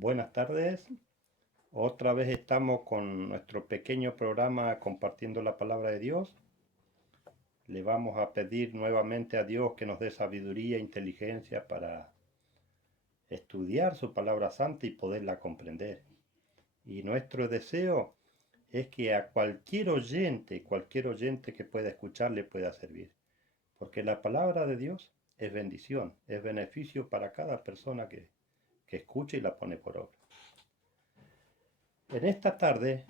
Buenas tardes. Otra vez estamos con nuestro pequeño programa compartiendo la palabra de Dios. Le vamos a pedir nuevamente a Dios que nos dé sabiduría e inteligencia para estudiar su palabra santa y poderla comprender. Y nuestro deseo es que a cualquier oyente que pueda escuchar le pueda servir. Porque la palabra de Dios es bendición, es beneficio para cada persona que escucha y la pone por obra. En esta tarde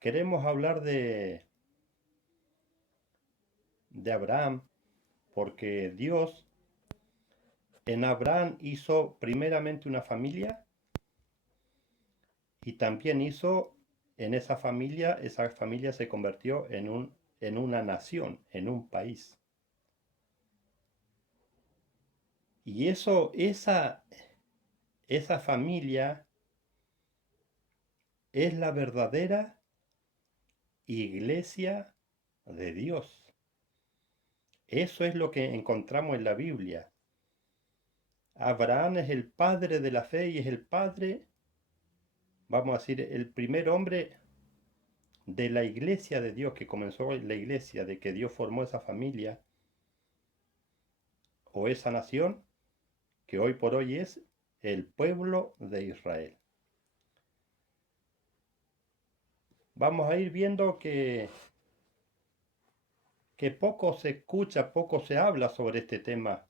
queremos hablar de Abraham, porque Dios en Abraham hizo primeramente una familia y también hizo en esa familia se convirtió en una nación, en un país. Y esa familia es la verdadera iglesia de Dios. Eso es lo que encontramos en la Biblia. Abraham es el padre de la fe y es el padre, vamos a decir, el primer hombre de la iglesia de Dios, que comenzó la iglesia, de que Dios formó esa familia o esa nación, que hoy por hoy es el pueblo de Israel. Vamos a ir viendo que poco se escucha, poco se habla sobre este tema.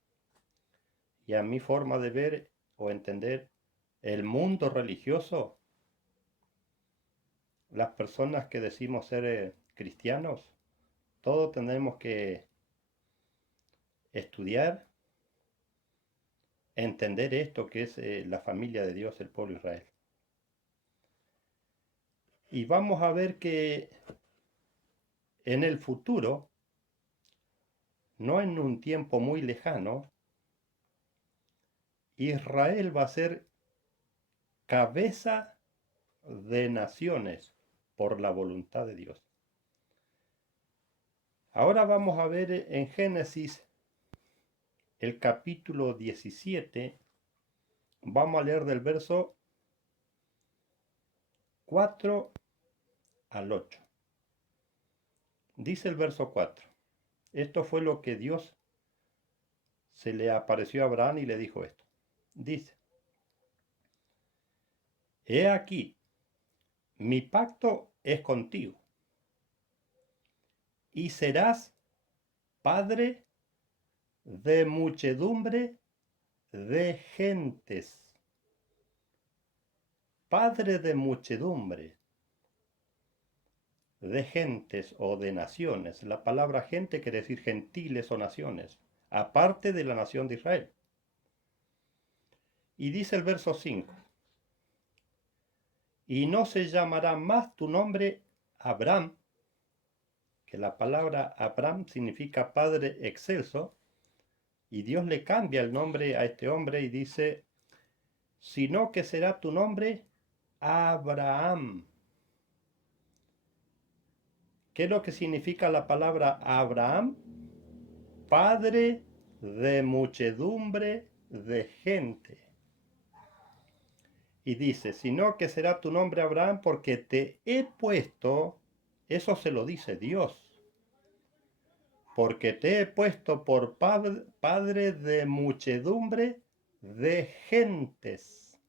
Y a mi forma de ver o entender, el mundo religioso, las personas que decimos ser cristianos, todos tenemos que estudiar, entender esto que es la familia de Dios, el pueblo de Israel. Y vamos a ver que en el futuro, no en un tiempo muy lejano, Israel va a ser cabeza de naciones por la voluntad de Dios. Ahora vamos a ver en Génesis el capítulo 17, vamos a leer del verso 4 al 8. Dice el verso 4. Esto fue lo que Dios se le apareció a Abraham y le dijo esto. Dice, he aquí, mi pacto es contigo, y serás padre de muchedumbre de gentes. Padre de muchedumbre de gentes o de naciones. La palabra gente quiere decir gentiles o naciones, aparte de la nación de Israel. Y dice el verso 5, y no se llamará más tu nombre Abraham, que la palabra Abraham significa padre excelso, y Dios le cambia el nombre a este hombre y dice, sino que será tu nombre Abraham. ¿Qué es lo que significa la palabra Abraham? Padre de muchedumbre de gente. Y dice, sino que será tu nombre Abraham porque te he puesto, eso se lo dice Dios, porque te he puesto por padre de muchedumbre de gentes.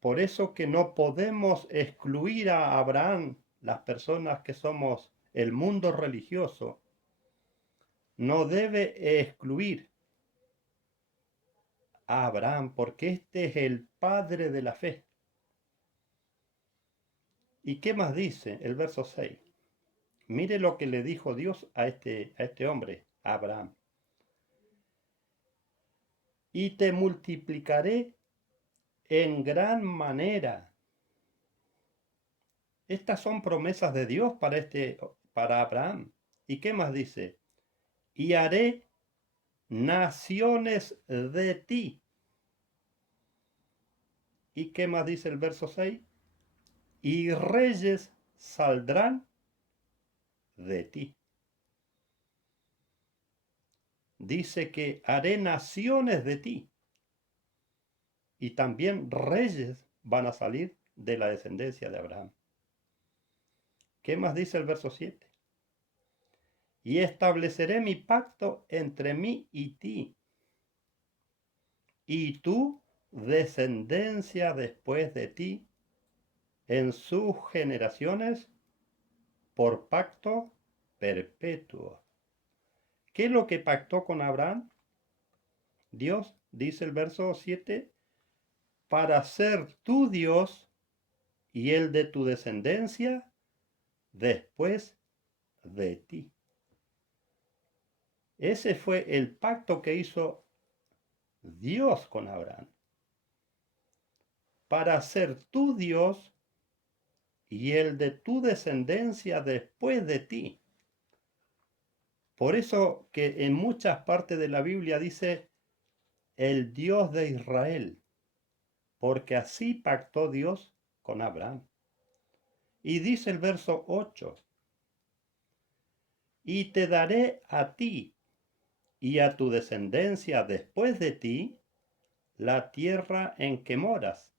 Por eso que no podemos excluir a Abraham, las personas que somos el mundo religioso, no debe excluir a Abraham, porque este es el padre de la fe. ¿Y qué más dice el verso 6? Mire lo que le dijo Dios a este hombre, a Abraham. Y te multiplicaré en gran manera. Estas son promesas de Dios para Abraham. ¿Y qué más dice? Y haré naciones de ti. ¿Y qué más dice el verso 6? Y reyes saldrán de ti. Dice que haré naciones de ti. y también reyes van a salir de la descendencia de Abraham. ¿Qué más dice el verso 7? Y estableceré mi pacto entre mí y ti, y tu descendencia después de ti, en sus generaciones, por pacto perpetuo. ¿Qué es lo que pactó con Abraham? Dios, dice el verso 7, para ser tu Dios y el de tu descendencia después de ti. Ese fue el pacto que hizo Dios con Abraham. Para ser tu Dios y el de tu descendencia después de ti. Por eso que en muchas partes de la Biblia dice el Dios de Israel, porque así pactó Dios con Abraham. Y dice el verso 8, y te daré a ti y a tu descendencia después de ti la tierra en que moras,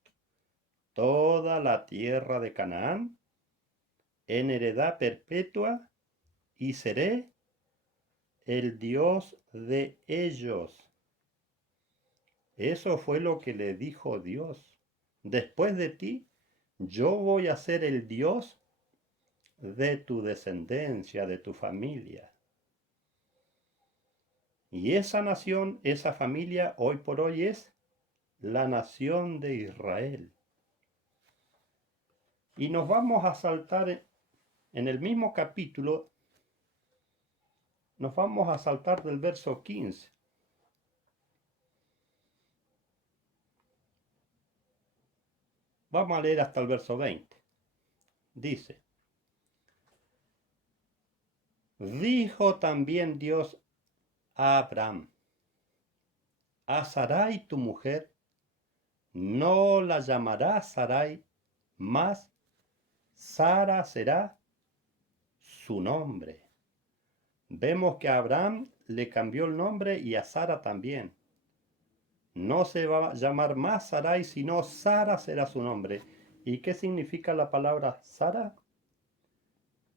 toda la tierra de Canaán, en heredad perpetua, y seré el Dios de ellos. Eso fue lo que le dijo Dios. Después de ti, yo voy a ser el Dios de tu descendencia, de tu familia. Y esa nación, esa familia, hoy por hoy es la nación de Israel. Y nos vamos a saltar en el mismo capítulo, nos vamos a saltar del verso 15. Vamos a leer hasta el verso 20. Dice, dijo también Dios a Abraham, a Sarai tu mujer, no la llamarás Sarai, mas Sara será su nombre. Vemos que a Abraham le cambió el nombre y a Sara también. No se va a llamar más Sarai, sino Sara será su nombre. ¿Y qué significa la palabra Sara?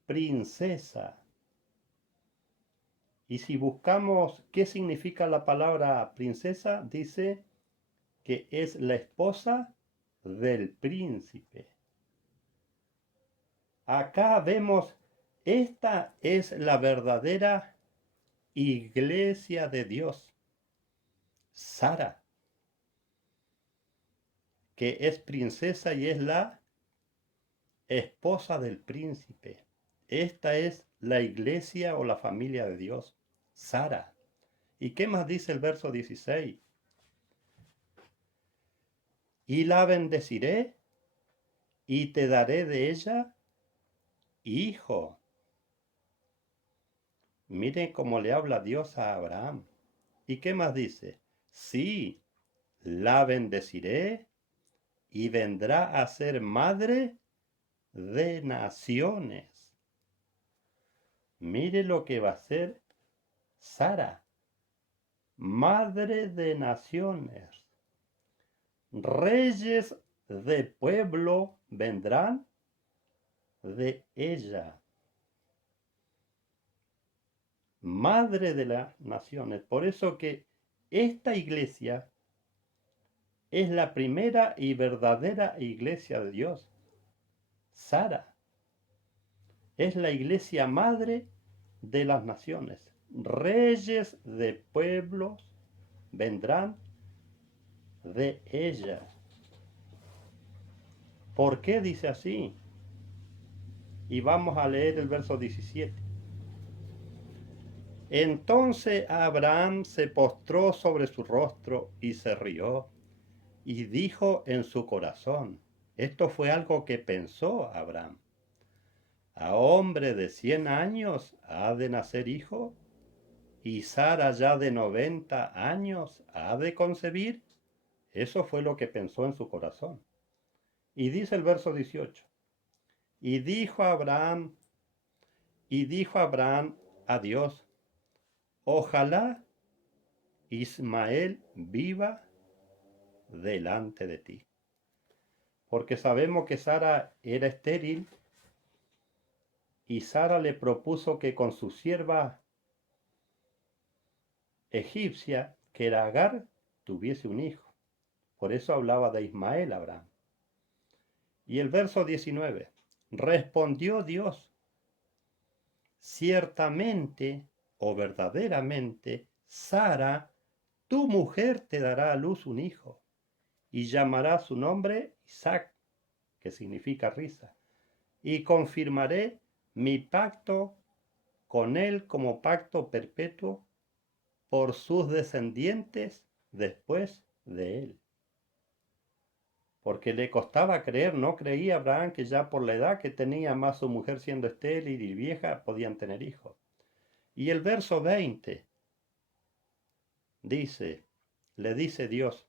Princesa. Y si buscamos qué significa la palabra princesa, dice que es la esposa del príncipe. Acá vemos, esta es la verdadera iglesia de Dios. Sara, que es princesa y es la esposa del príncipe. Esta es la iglesia o la familia de Dios. Sara. ¿Y qué más dice el verso 16? Y la bendeciré y te daré de ella hijo. Miren cómo le habla Dios a Abraham. ¿Y qué más dice? Sí, la bendeciré y vendrá a ser madre de naciones. Mire lo que va a ser Sara, madre de naciones. Reyes de pueblo vendrán de ella. Madre de las naciones. Por eso que esta iglesia es la primera y verdadera iglesia de Dios. Sara es la iglesia madre de las naciones. Reyes de pueblos vendrán de ella. ¿Por qué dice así? Y vamos a leer el verso 17. Entonces Abraham se postró sobre su rostro y se rió y dijo en su corazón, esto fue algo que pensó Abraham, ¿a hombre de 100 años ha de nacer hijo? ¿Y Sara ya de 90 años ha de concebir? Eso fue lo que pensó en su corazón. Y dice el verso 18, y dijo Abraham a Dios, ojalá Ismael viva delante de ti. Porque sabemos que Sara era estéril y Sara le propuso que con su sierva egipcia, que era Agar, tuviese un hijo. Por eso hablaba de Ismael Abraham. Y el verso 19, respondió Dios, ciertamente o verdaderamente, Sara, tu mujer, te dará a luz un hijo, y llamará su nombre Isaac, que significa risa, y confirmaré mi pacto con él como pacto perpetuo por sus descendientes después de él. Porque le costaba creer, no creía Abraham que ya por la edad que tenía, más su mujer siendo estéril y vieja, podían tener hijos. Y el verso 20 dice, le dice Dios,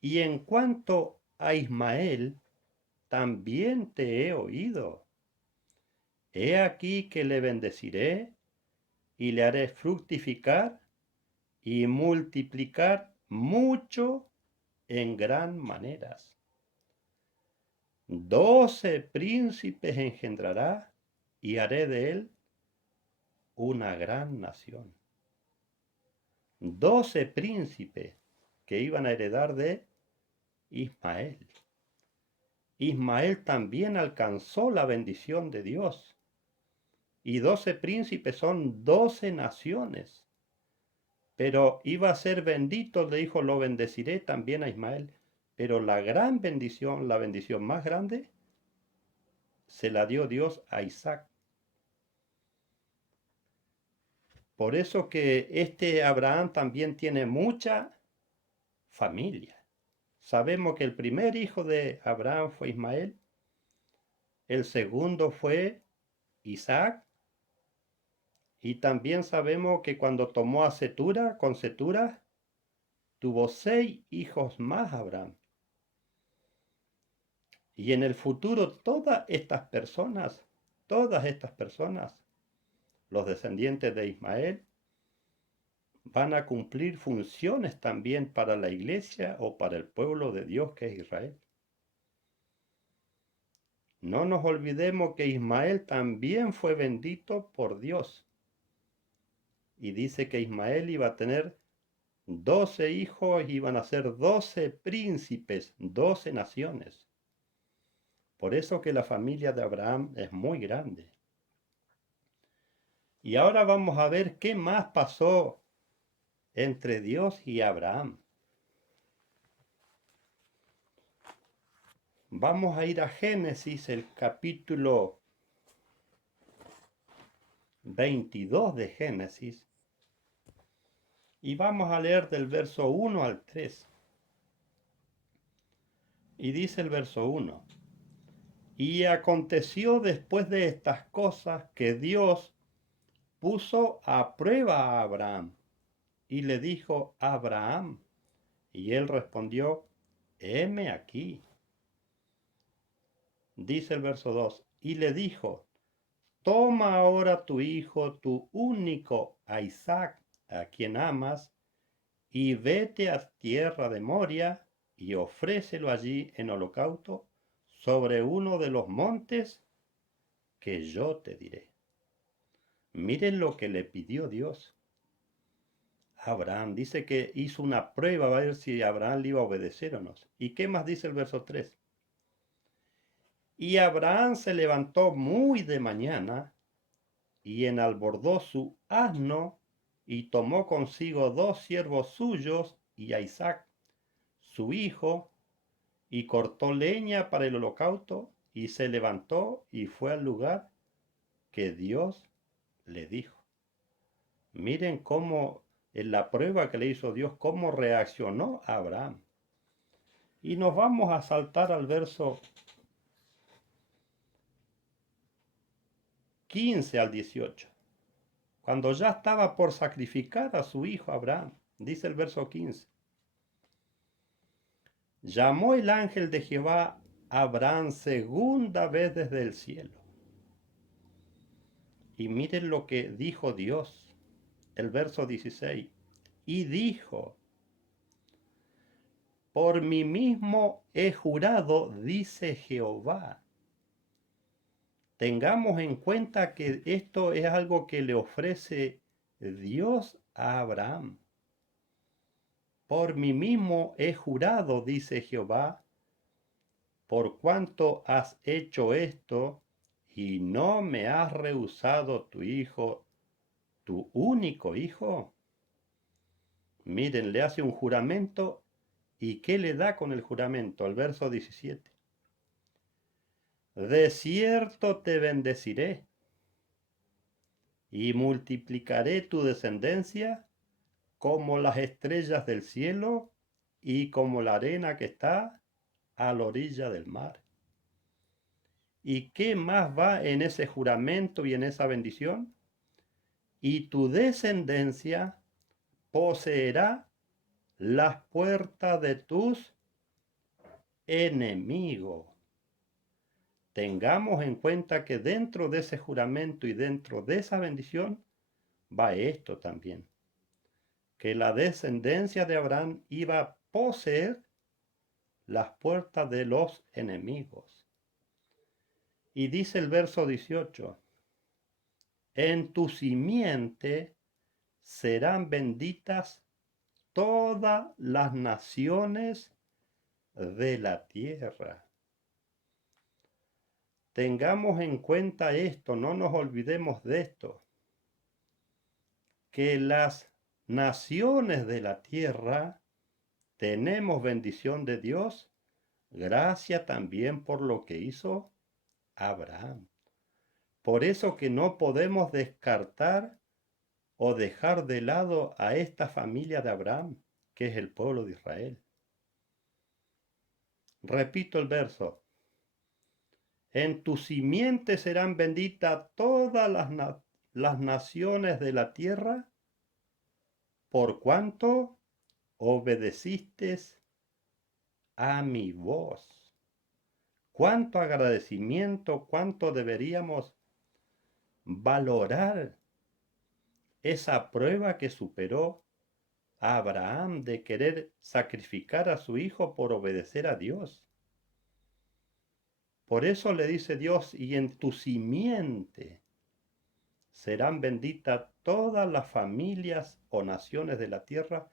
y en cuanto a Ismael, también te he oído. He aquí que le bendeciré y le haré fructificar y multiplicar mucho en gran maneras. 12 príncipes engendrará y haré de él una gran nación. 12 príncipes que iban a heredar de Ismael. Ismael también alcanzó la bendición de Dios. Y 12 príncipes son 12 naciones. Pero iba a ser bendito, le dijo, lo bendeciré también a Ismael. Pero la gran bendición, la bendición más grande, se la dio Dios a Isaac. Por eso que este Abraham también tiene mucha familia. Sabemos que el primer hijo de Abraham fue Ismael, el segundo fue Isaac, y también sabemos que cuando tomó a Cetura, con Cetura, tuvo 6 hijos más Abraham. Y en el futuro todas estas personas, los descendientes de Ismael, van a cumplir funciones también para la iglesia o para el pueblo de Dios que es Israel. No nos olvidemos que Ismael también fue bendito por Dios. Y dice que Ismael iba a tener 12 hijos, iban a ser 12 príncipes, 12 naciones. Por eso que la familia de Abraham es muy grande. Y ahora vamos a ver qué más pasó entre Dios y Abraham. Vamos a ir a Génesis, el capítulo 22 de Génesis, y vamos a leer del verso 1 al 3. Y dice el verso 1, y aconteció después de estas cosas que Dios puso a prueba a Abraham y le dijo, Abraham, y él respondió, heme aquí. Dice el verso 2, y le dijo, toma ahora tu hijo, tu único, a Isaac, a quien amas, y vete a tierra de Moria, y ofrécelo allí en holocausto sobre uno de los montes que yo te diré. Miren lo que le pidió Dios a Abraham. Dice que hizo una prueba a ver si Abraham le iba a obedecer o no. ¿Y qué más dice el verso 3? Y Abraham se levantó muy de mañana y enalbordó su asno y tomó consigo 2 siervos suyos y a Isaac, su hijo, y cortó leña para el holocausto y se levantó y fue al lugar que Dios le dijo. Miren cómo en la prueba que le hizo Dios, cómo reaccionó Abraham. Y nos vamos a saltar al verso 15 al 18. Cuando ya estaba por sacrificar a su hijo Abraham, dice el verso 15. Llamó el ángel de Jehová a Abraham segunda vez desde el cielo. Y miren lo que dijo Dios, el verso 16. Y dijo, por mí mismo he jurado, dice Jehová. Tengamos en cuenta que esto es algo que le ofrece Dios a Abraham. Por mí mismo he jurado, dice Jehová, por cuanto has hecho esto y no me has rehusado tu hijo, tu único hijo. Miren, le hace un juramento. ¿Y qué le da con el juramento? Al verso 17. De cierto te bendeciré y multiplicaré tu descendencia como las estrellas del cielo y como la arena que está a la orilla del mar. ¿Y qué más va en ese juramento y en esa bendición? Y tu descendencia poseerá las puertas de tus enemigos. Tengamos en cuenta que dentro de ese juramento y dentro de esa bendición va esto también, que la descendencia de Abraham iba a poseer las puertas de los enemigos. Y dice el verso 18, en tu simiente serán benditas todas las naciones de la tierra. Tengamos en cuenta esto, no nos olvidemos de esto, que las naciones de la tierra tenemos bendición de Dios, gracias también por lo que hizo Abraham. Por eso que no podemos descartar o dejar de lado a esta familia de Abraham, que es el pueblo de Israel. Repito el verso. En tu simiente serán benditas todas las naciones de la tierra, por cuanto obedeciste a mi voz. Cuánto agradecimiento, cuánto deberíamos valorar esa prueba que superó a Abraham de querer sacrificar a su hijo por obedecer a Dios. Por eso le dice Dios, y en tu simiente serán benditas todas las familias o naciones de la tierra,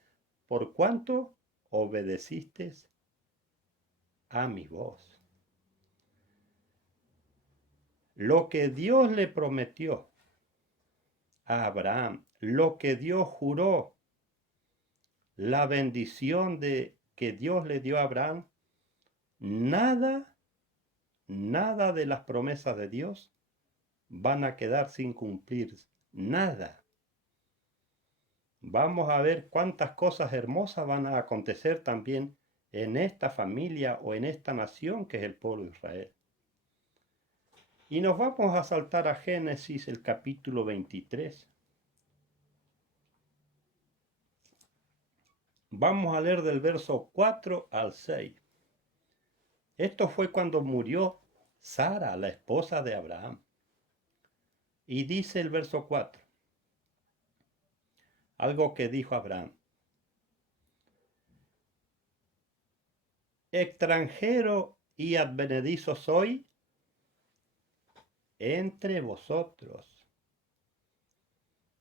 por cuanto obedeciste a mi voz. Lo que Dios le prometió a Abraham, lo que Dios juró, la bendición de que Dios le dio a Abraham, nada de las promesas de Dios van a quedar sin cumplir. Nada. Vamos a ver cuántas cosas hermosas van a acontecer también en esta familia o en esta nación que es el pueblo de Israel. Y nos vamos a saltar a Génesis, el capítulo 23. Vamos a leer del verso 4 al 6. Esto fue cuando murió Sara, la esposa de Abraham. Y dice el verso 4, algo que dijo Abraham. Extranjero y advenedizo soy entre vosotros.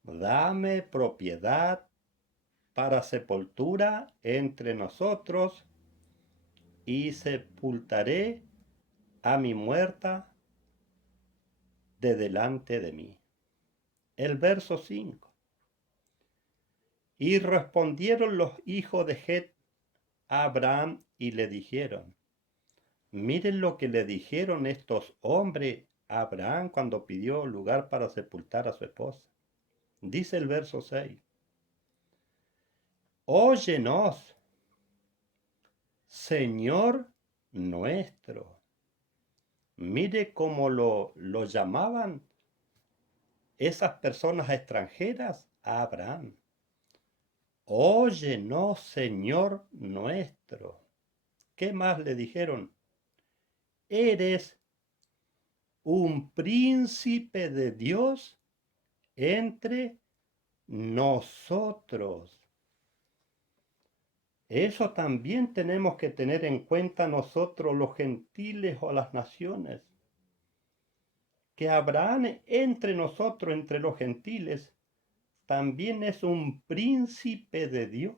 Dame propiedad para sepultura entre nosotros y sepultaré a mi muerta de delante de mí. El verso 5. Y respondieron los hijos de Het a Abraham y le dijeron, miren lo que le dijeron estos hombres a Abraham cuando pidió lugar para sepultar a su esposa. Dice el verso 6. Óyenos, Señor nuestro. Mire cómo lo llamaban esas personas extranjeras a Abraham. Óyenos, Señor nuestro. ¿Qué más le dijeron? Eres un príncipe de Dios entre nosotros. Eso también tenemos que tener en cuenta nosotros los gentiles o las naciones. Que Abraham entre nosotros, entre los gentiles, también es un príncipe de Dios.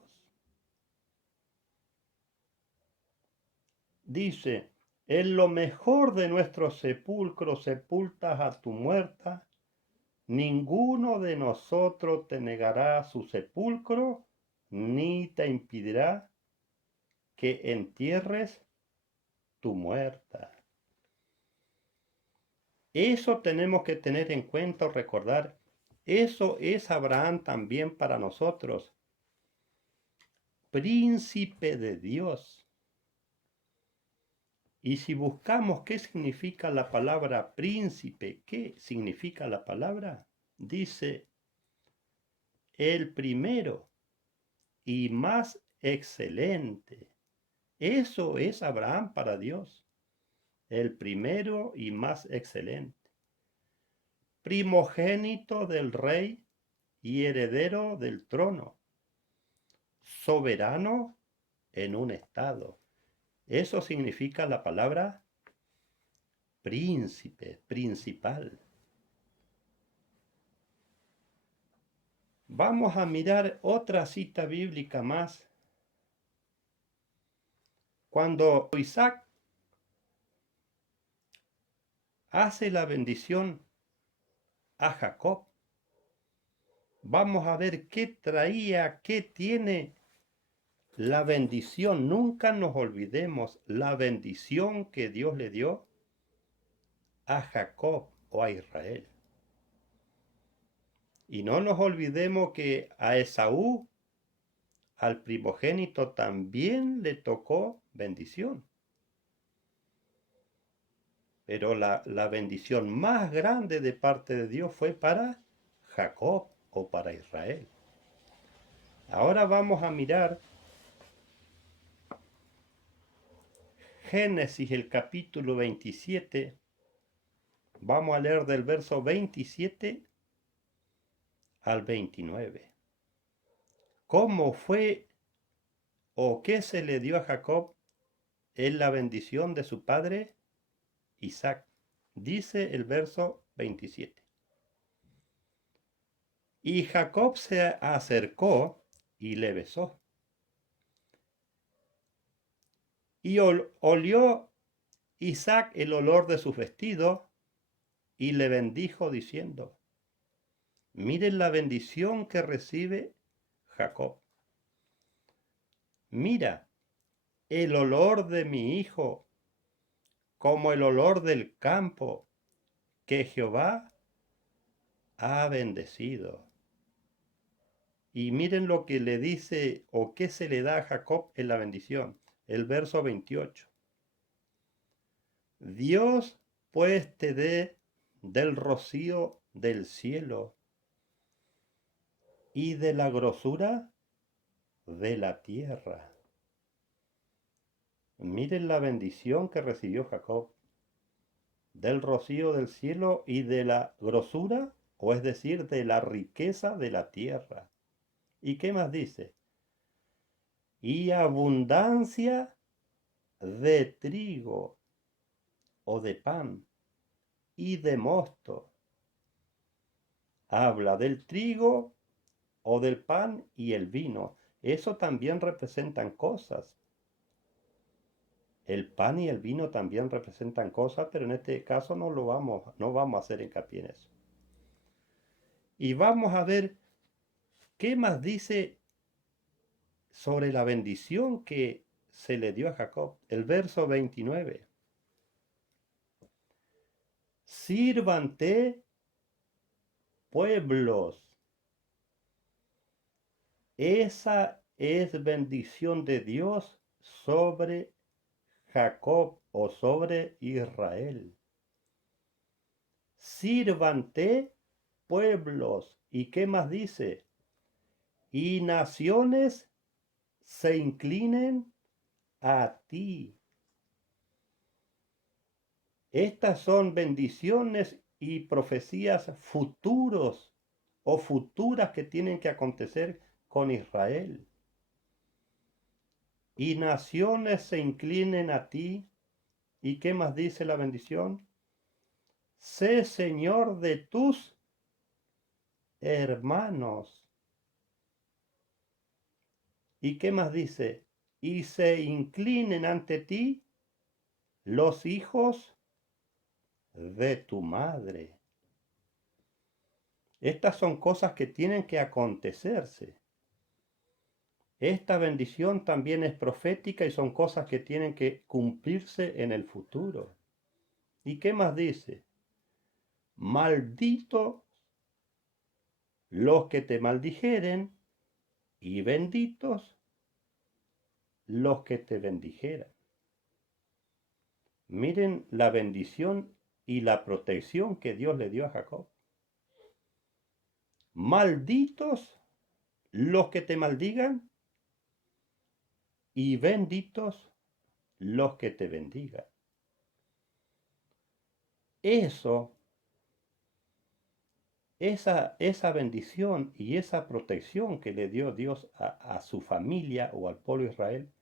Dice, en lo mejor de nuestros sepulcros sepultas a tu muerta, ninguno de nosotros te negará su sepulcro, ni te impedirá que entierres tu muerta. Eso tenemos que tener en cuenta o recordar. Eso es Abraham también para nosotros. Príncipe de Dios. Y si buscamos qué significa la palabra príncipe, ¿qué significa la palabra? Dice, el primero y más excelente. Eso es Abraham para Dios. El primero y más excelente. Primogénito del rey y heredero del trono. Soberano en un estado. Eso significa la palabra príncipe, principal. Vamos a mirar otra cita bíblica más. Cuando Isaac hace la bendición a Jacob, vamos a ver qué traía, qué tiene la bendición. Nunca nos olvidemos la bendición que Dios le dio a Jacob o a Israel. Y no nos olvidemos que a Esaú, al primogénito, también le tocó bendición. Pero la bendición más grande de parte de Dios fue para Jacob o para Israel. Ahora vamos a mirar Génesis, el capítulo 27. Vamos a leer del verso 27 al 29. ¿Cómo fue o qué se le dio a Jacob en la bendición de su padre Isaac? Dice el verso 27. Y Jacob se acercó y le besó. Y olió Isaac el olor de sus vestidos y le bendijo diciendo, miren la bendición que recibe Jacob. Mira, el olor de mi hijo, como el olor del campo que Jehová ha bendecido. Y miren lo que le dice o qué se le da a Jacob en la bendición. El verso 28. Dios pues te dé del rocío del cielo y de la grosura de la tierra. Miren la bendición que recibió Jacob. Del rocío del cielo y de la grosura, o es decir, de la riqueza de la tierra. ¿Y qué más dice? Y abundancia de trigo o de pan y de mosto. Habla del trigo o del pan y el vino. Eso también representan cosas. El pan y el vino también representan cosas, pero en este caso no vamos a hacer hincapié en eso. Y vamos a ver qué más dice sobre la bendición que se le dio a Jacob. El verso 29. Sírvante pueblos. Esa es bendición de Dios sobre Jacob o sobre Israel. Sírvante pueblos. ¿Y qué más dice? Y naciones se inclinen a ti. Estas son bendiciones y profecías futuros o futuras que tienen que acontecer con Israel. y naciones se inclinen a ti. ¿Y qué más dice la bendición? Sé Señor de tus hermanos. ¿Y qué más dice? Y se inclinen ante ti los hijos de tu madre. Estas son cosas que tienen que acontecerse. Esta bendición también es profética y son cosas que tienen que cumplirse en el futuro. ¿Y qué más dice? Malditos los que te maldijeren y benditos los que te bendijeran. Miren la bendición y la protección que Dios le dio a Jacob. Malditos los que te maldigan y benditos los que te bendigan. Esa bendición y esa protección que le dio Dios a su familia o al pueblo de Israel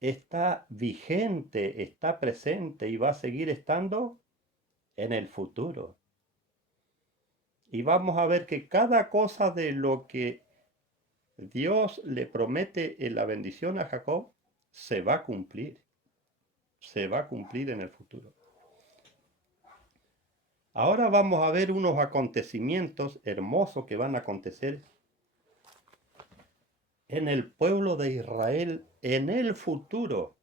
está vigente, está presente y va a seguir estando en el futuro. Y vamos a ver que cada cosa de lo que Dios le promete en la bendición a Jacob se va a cumplir. Se va a cumplir en el futuro. Ahora vamos a ver unos acontecimientos hermosos que van a acontecer en el pueblo de Israel en el futuro.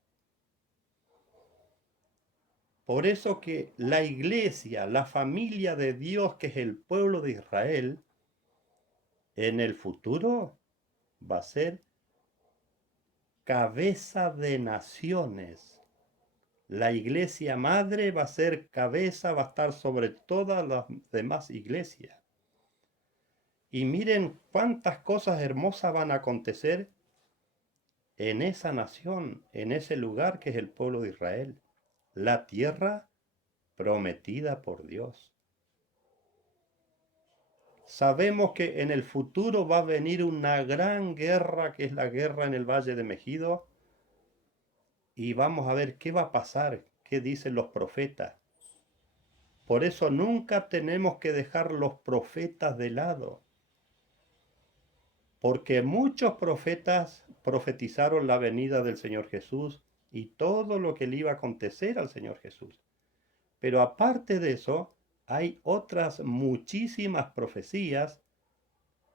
Por eso que la iglesia, la familia de Dios, que es el pueblo de Israel, en el futuro va a ser cabeza de naciones. La iglesia madre va a ser cabeza, va a estar sobre todas las demás iglesias. Y miren cuántas cosas hermosas van a acontecer en esa nación, en ese lugar que es el pueblo de Israel, la tierra prometida por Dios. Sabemos que en el futuro va a venir una gran guerra, que es la guerra en el Valle de Megido, y vamos a ver qué va a pasar, qué dicen los profetas. Por eso nunca tenemos que dejar los profetas de lado, porque muchos profetas profetizaron la venida del Señor Jesús y todo lo que le iba a acontecer al Señor Jesús. Pero aparte de eso, hay otras muchísimas profecías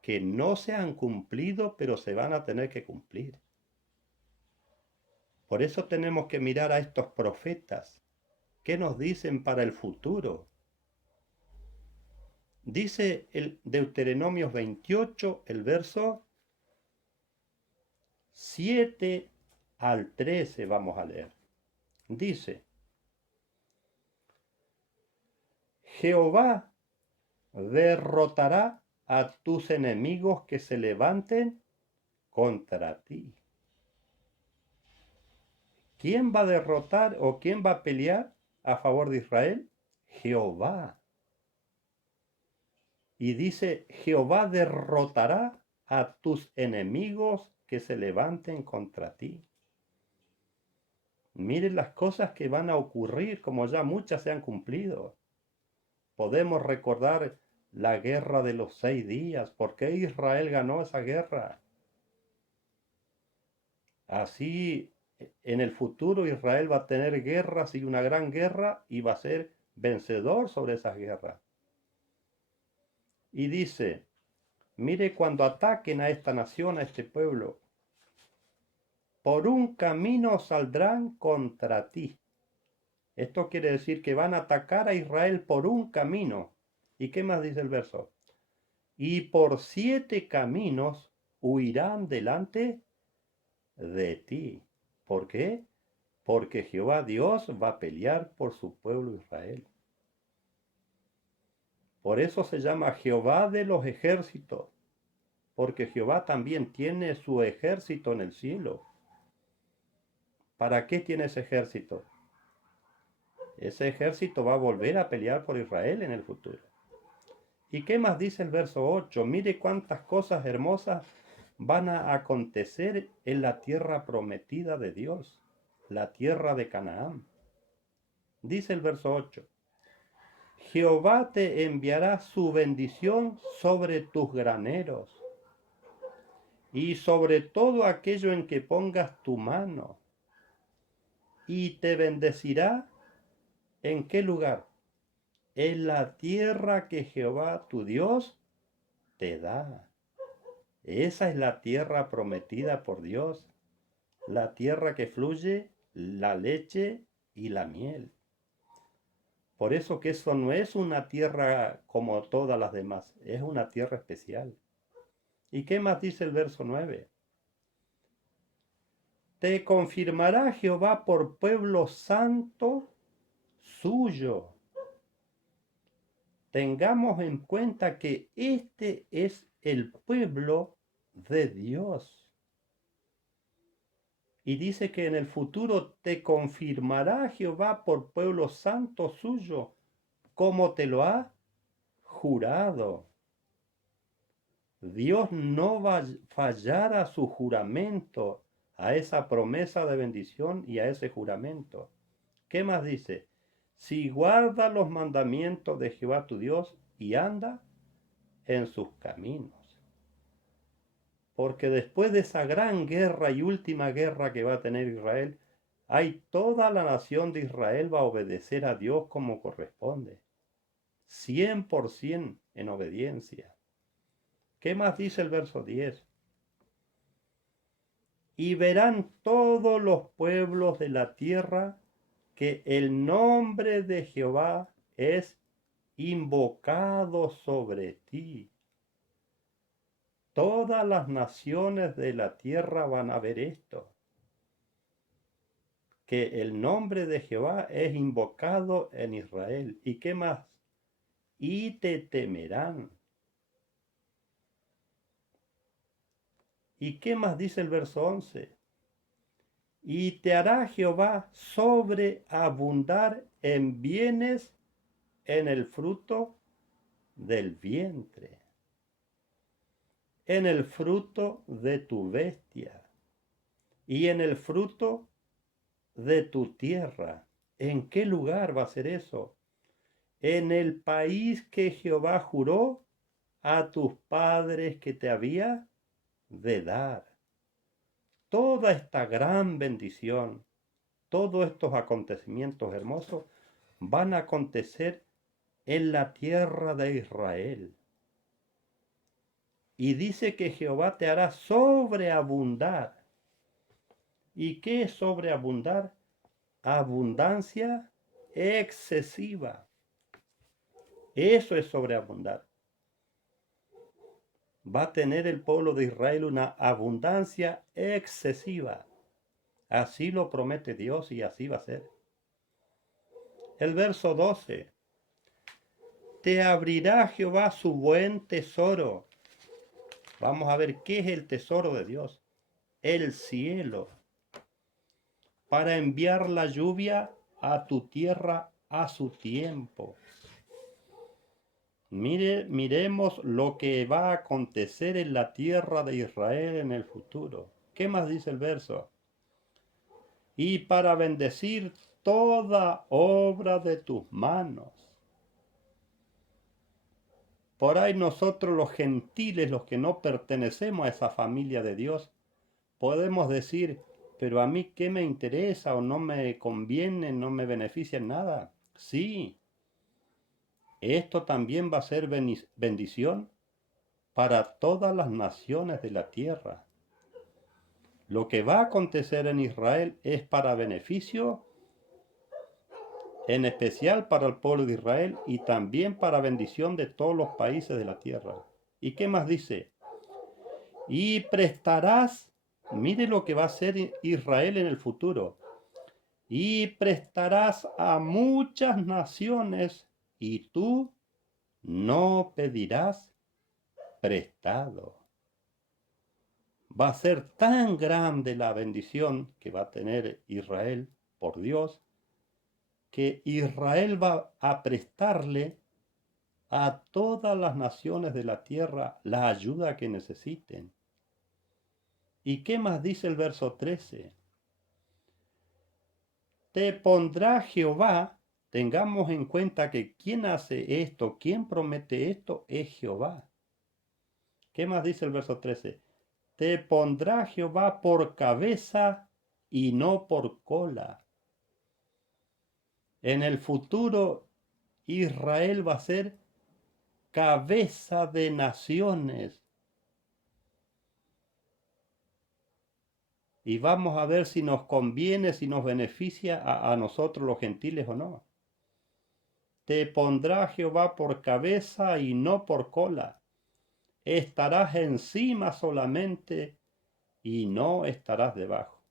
que no se han cumplido, pero se van a tener que cumplir. Por eso tenemos que mirar a estos profetas. ¿Qué nos dicen para el futuro? Dice el Deuteronomio 28, el verso 7 al 13, vamos a leer. Dice, Jehová derrotará a tus enemigos que se levanten contra ti. ¿Quién va a derrotar o quién va a pelear a favor de Israel? Jehová. Y dice, Jehová derrotará a tus enemigos que se levanten contra ti. Miren las cosas que van a ocurrir, como ya muchas se han cumplido. Podemos recordar la guerra de los 6 días. ¿Por qué Israel ganó esa guerra? Así, en el futuro Israel va a tener guerras y una gran guerra y va a ser vencedor sobre esas guerras. Y dice, mire cuando ataquen a esta nación, a este pueblo, por un camino saldrán contra ti. Esto quiere decir que van a atacar a Israel por un camino. ¿Y qué más dice el verso? Y por 7 caminos huirán delante de ti. ¿Por qué? Porque Jehová Dios va a pelear por su pueblo Israel. Por eso se llama Jehová de los ejércitos, porque Jehová también tiene su ejército en el cielo. ¿Para qué tiene ese ejército? Ese ejército va a volver a pelear por Israel en el futuro. ¿Y qué más dice el verso 8? Mire cuántas cosas hermosas van a acontecer en la tierra prometida de Dios, la tierra de Canaán. Dice el verso 8. Jehová te enviará su bendición sobre tus graneros y sobre todo aquello en que pongas tu mano. Y te bendecirá ¿en qué lugar? En la tierra que Jehová tu Dios te da. Esa es la tierra prometida por Dios, la tierra que fluye la leche y la miel. Por eso que eso no es una tierra como todas las demás, es una tierra especial. ¿Y qué más dice el verso 9? Te confirmará Jehová por pueblo santo suyo. Tengamos en cuenta que este es el pueblo de Dios. Y dice que en el futuro te confirmará Jehová por pueblo santo suyo, como te lo ha jurado. Dios no va a fallar a su juramento, a esa promesa de bendición y a ese juramento. ¿Qué más dice? Si guarda los mandamientos de Jehová tu Dios y anda en sus caminos. Porque después de esa gran guerra y última guerra que va a tener Israel, toda la nación de Israel va a obedecer a Dios como corresponde. 100% en obediencia. ¿Qué más dice el verso 10? Y verán todos los pueblos de la tierra que el nombre de Jehová es invocado sobre ti. Todas las naciones de la tierra van a ver esto, que el nombre de Jehová es invocado en Israel. ¿Y qué más? Y te temerán. ¿Y qué más dice el verso 11? Y te hará Jehová sobreabundar en bienes en el fruto del vientre, en el fruto de tu bestia y en el fruto de tu tierra. ¿En qué lugar va a ser eso? En el país que Jehová juró a tus padres que te había de dar. Toda esta gran bendición, todos estos acontecimientos hermosos van a acontecer en la tierra de Israel. Y dice que Jehová te hará sobreabundar. ¿Y qué es sobreabundar? Abundancia excesiva. Eso es sobreabundar. Va a tener el pueblo de Israel una abundancia excesiva. Así lo promete Dios y así va a ser. El verso 12. Te abrirá Jehová su buen tesoro. Vamos a ver qué es el tesoro de Dios. El cielo. Para enviar la lluvia a tu tierra a su tiempo. Miremos lo que va a acontecer en la tierra de Israel en el futuro. ¿Qué más dice el verso? Y para bendecir toda obra de tus manos. Por ahí nosotros los gentiles, los que no pertenecemos a esa familia de Dios, podemos decir, pero a mí qué me interesa o no me conviene, no me beneficia en nada. Sí, esto también va a ser bendición para todas las naciones de la tierra. Lo que va a acontecer en Israel es para beneficio, en especial para el pueblo de Israel y también para bendición de todos los países de la tierra. ¿Y qué más dice? Y prestarás, mire lo que va a hacer Israel en el futuro. Y prestarás a muchas naciones y tú no pedirás prestado. Va a ser tan grande la bendición que va a tener Israel por Dios, que Israel va a prestarle a todas las naciones de la tierra la ayuda que necesiten. ¿Y qué más dice el verso 13? Te pondrá Jehová. Tengamos en cuenta que quien hace esto, quien promete esto, es Jehová. ¿Qué más dice el verso 13? Te pondrá Jehová por cabeza y no por cola. En el futuro, Israel va a ser cabeza de naciones. Y vamos a ver si nos conviene, si nos beneficia a nosotros los gentiles o no. Te pondrá Jehová por cabeza y no por cola. Estarás encima solamente y no estarás debajo.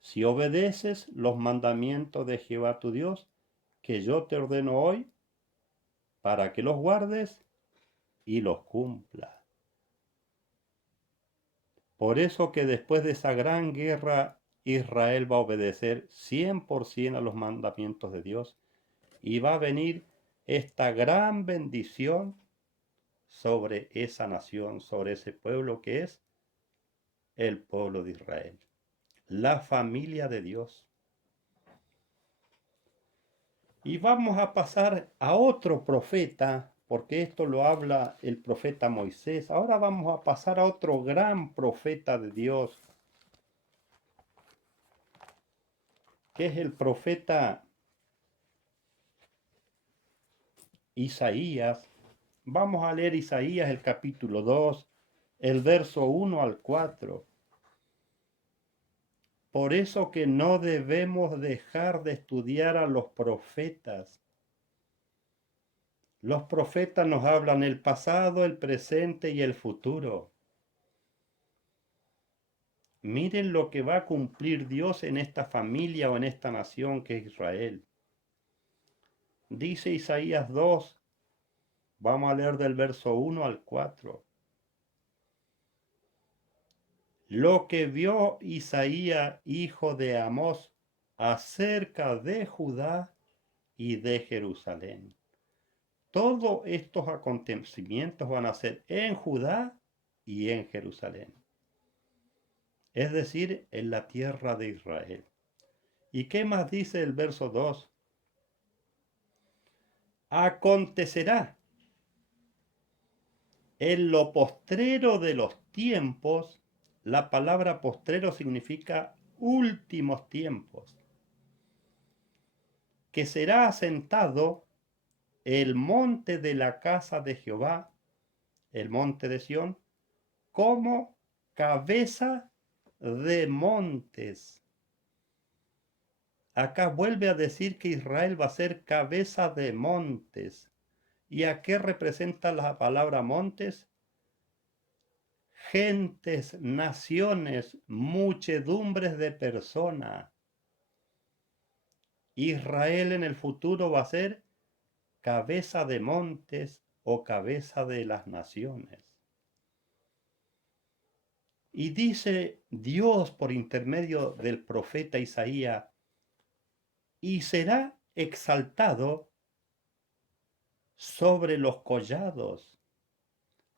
Si obedeces los mandamientos de Jehová tu Dios, que yo te ordeno hoy, para que los guardes y los cumplas. Por eso que después de esa gran guerra, Israel va a obedecer 100% a los mandamientos de Dios y va a venir esta gran bendición sobre esa nación, sobre ese pueblo que es el pueblo de Israel, la familia de Dios. Y vamos a pasar a otro profeta, porque esto lo habla el profeta Moisés. Ahora vamos a pasar a otro gran profeta de Dios, que es el profeta Isaías. Vamos a leer Isaías el capítulo 2, el verso 1 al 4. Por eso que no debemos dejar de estudiar a los profetas. Los profetas nos hablan el pasado, el presente y el futuro. Miren lo que va a cumplir Dios en esta familia o en esta nación que es Israel. Dice Isaías 2, vamos a leer del verso 1 al 4. Lo que vio Isaías, hijo de Amós, acerca de Judá y de Jerusalén. Todos estos acontecimientos van a ser en Judá y en Jerusalén. Es decir, en la tierra de Israel. ¿Y qué más dice el verso 2? Acontecerá en lo postrero de los tiempos. La palabra postrero significa últimos tiempos, que será asentado el monte de la casa de Jehová, el monte de Sión, como cabeza de montes. Acá vuelve a decir que Israel va a ser cabeza de montes. ¿Y a qué representa la palabra montes? Gentes, naciones, muchedumbres de personas. Israel en el futuro va a ser cabeza de montes o cabeza de las naciones. Y dice Dios por intermedio del profeta Isaías, y será exaltado sobre los collados.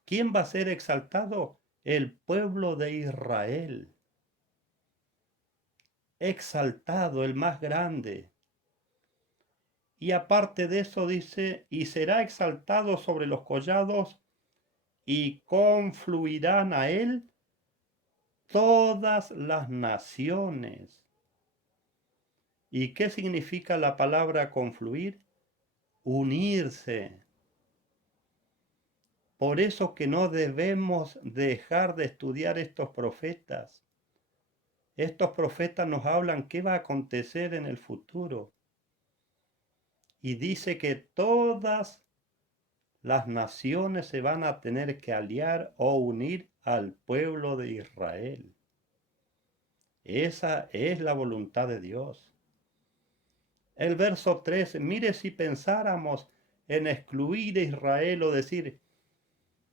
¿Quién va a ser exaltado? El pueblo de Israel. Exaltado, el más grande. Y aparte de eso dice, y será exaltado sobre los collados y confluirán a él todas las naciones. ¿Y qué significa la palabra confluir? Unirse. Por eso que no debemos dejar de estudiar estos profetas. Estos profetas nos hablan qué va a acontecer en el futuro. Y dice que todas las naciones se van a tener que aliar o unir al pueblo de Israel. Esa es la voluntad de Dios. El verso 3, mire si pensáramos en excluir a Israel o decir,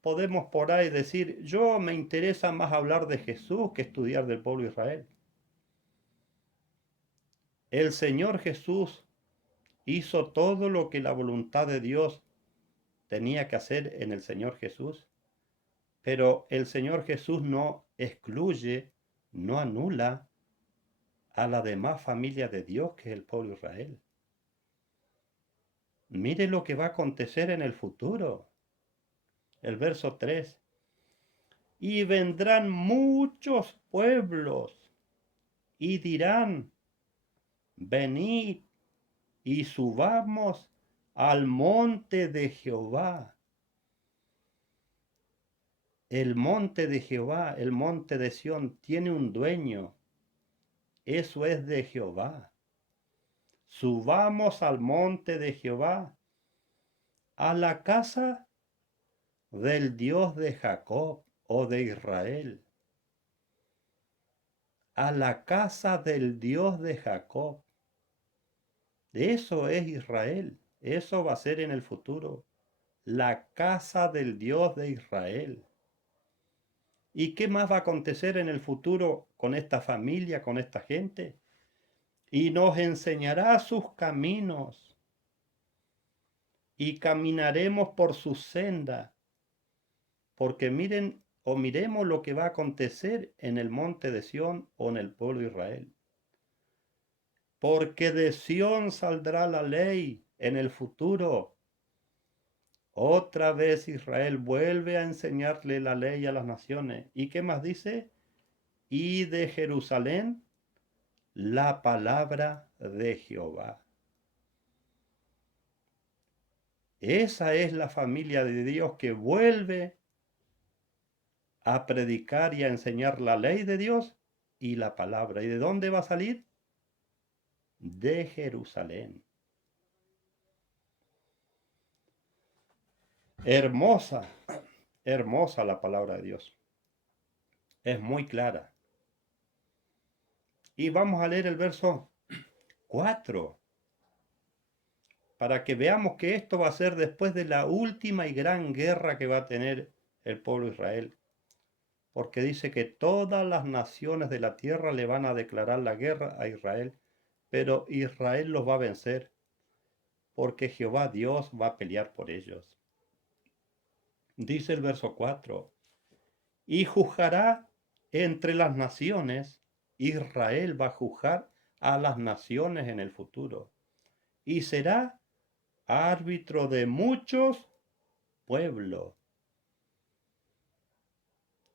podemos por ahí decir, yo me interesa más hablar de Jesús que estudiar del pueblo de Israel. El Señor Jesús hizo todo lo que la voluntad de Dios tenía que hacer en el Señor Jesús, Pero el Señor Jesús no excluye, no anula a la demás familia de Dios, que es el pueblo de Israel. Mire lo que va a acontecer en el futuro. El verso 3. Y vendrán muchos pueblos y dirán, venid y subamos al monte de Jehová. El monte de Jehová, el monte de Sión, tiene un dueño. Eso es de Jehová. Subamos al monte de Jehová, a la casa del Dios de Jacob o de Israel. A la casa del Dios de Jacob. Eso es Israel. Eso va a ser en el futuro. La casa del Dios de Israel. ¿Y qué más va a acontecer en el futuro con esta familia, con esta gente? Y nos enseñará sus caminos, y caminaremos por su senda, porque miren o miremos lo que va a acontecer en el monte de Sión o en el pueblo de Israel. Porque de Sión saldrá la ley en el futuro. Otra vez Israel vuelve a enseñarle la ley a las naciones. ¿Y qué más dice? Y de Jerusalén la palabra de Jehová. Esa es la familia de Dios que vuelve a predicar y a enseñar la ley de Dios y la palabra. ¿Y de dónde va a salir? De Jerusalén. Hermosa, hermosa la palabra de Dios. Es muy clara. Y vamos a leer el verso 4, para que veamos que esto va a ser después de la última y gran guerra que va a tener el pueblo de Israel. Porque dice que todas las naciones de la tierra le van a declarar la guerra a Israel, pero Israel los va a vencer, porque Jehová Dios va a pelear por ellos. Dice el verso 4, y juzgará entre las naciones. Israel va a juzgar a las naciones en el futuro, y será árbitro de muchos pueblos.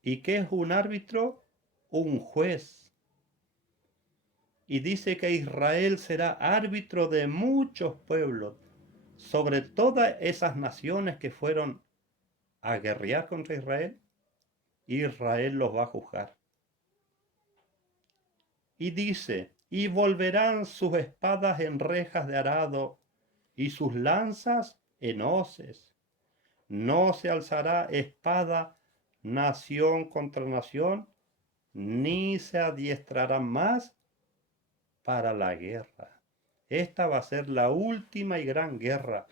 ¿Y qué es un árbitro? Un juez. Y dice que Israel será árbitro de muchos pueblos, sobre todas esas naciones que fueron a guerrear contra Israel. Israel los va a juzgar. Y dice, y volverán sus espadas en rejas de arado y sus lanzas en hoces. No se alzará espada nación contra nación, ni se adiestrará más para la guerra. Esta va a ser la última y gran guerra.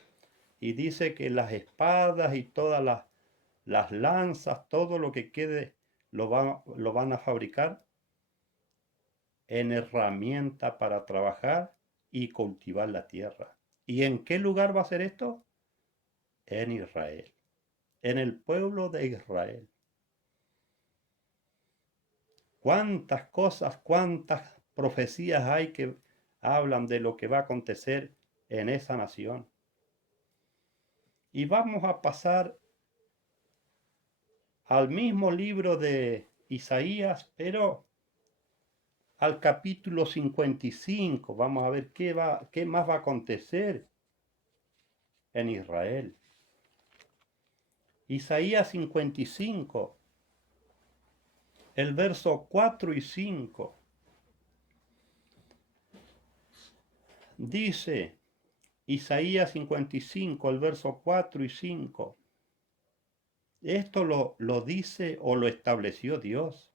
Y dice que las espadas y todas las lanzas, todo lo que quede, lo van a fabricar en herramienta para trabajar y cultivar la tierra. ¿Y en qué lugar va a ser esto? En Israel, en el pueblo de Israel. ¿Cuántas cosas, cuántas profecías hay que hablan de lo que va a acontecer en esa nación? Y vamos a pasar al mismo libro de Isaías, pero al capítulo 55. Vamos a ver qué más va a acontecer en Israel. Isaías 55, el verso 4 y 5. Dice Isaías 55, el verso 4 y 5. Esto lo dice o lo estableció Dios.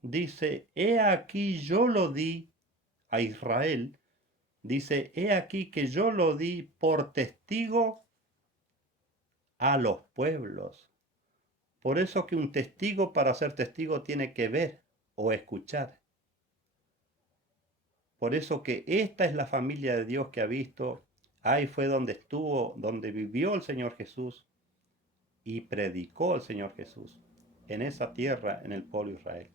Dice, he aquí yo lo di a Israel. Dice, he aquí que yo lo di por testigo a los pueblos. Por eso que un testigo, para ser testigo, tiene que ver o escuchar. Por eso que esta es la familia de Dios que ha visto. Ahí fue donde estuvo, donde vivió el Señor Jesús. y predicó el Señor Jesús en esa tierra, en el pueblo de Israel.